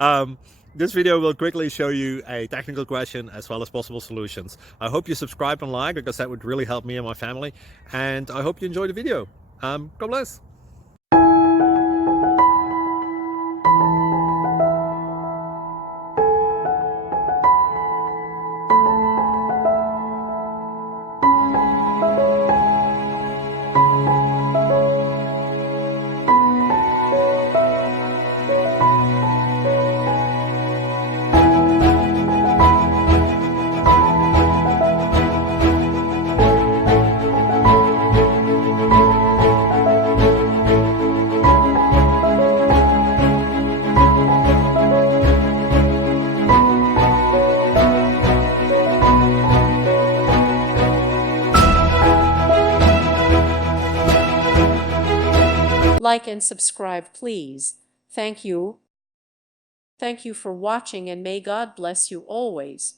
um, this video will quickly show you a technical question as well as possible solutions. I hope you subscribe and like, because that would really help me and my family. And I hope you enjoy the video. God bless. Like and subscribe, please. Thank you. Thank you for watching, and may God bless you always.